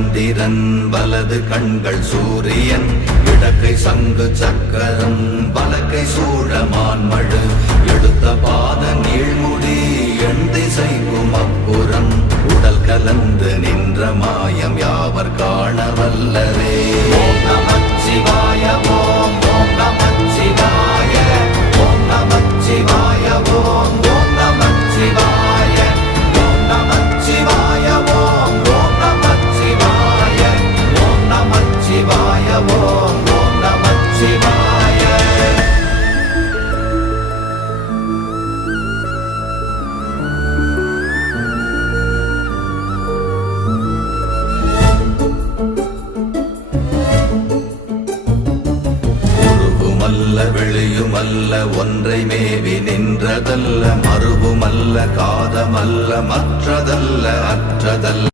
சந்திரன் வலது கண்கள் சூரியன் இடக்கை சங்கு சக்கரம் வலக்கை சூழமான்மழு எடுத்த பாத நீழ்முடி எண் திசைக்கும் அப்புறம் உடல் கலந்து நின்ற மாயம் யாவர் காண வல்லரே. ஓம் நமச்சிவாய ஓம் ஓம் நமச்சிவாய ஓம் நமச்சிவாய ஓம் ஓம் நமச்சிவாய ஓம் நமச்சிவாய ஓம் ஓம் நமச்சிவாய ஓம் நமச்சிவாய ஓம் ஓம் நமச்சிவாய. வெளியுமல்ல ஒன்றை மேவி நின்றதல்ல மறுவுமல்ல காதமல்ல மற்றதல்ல அற்றதல்ல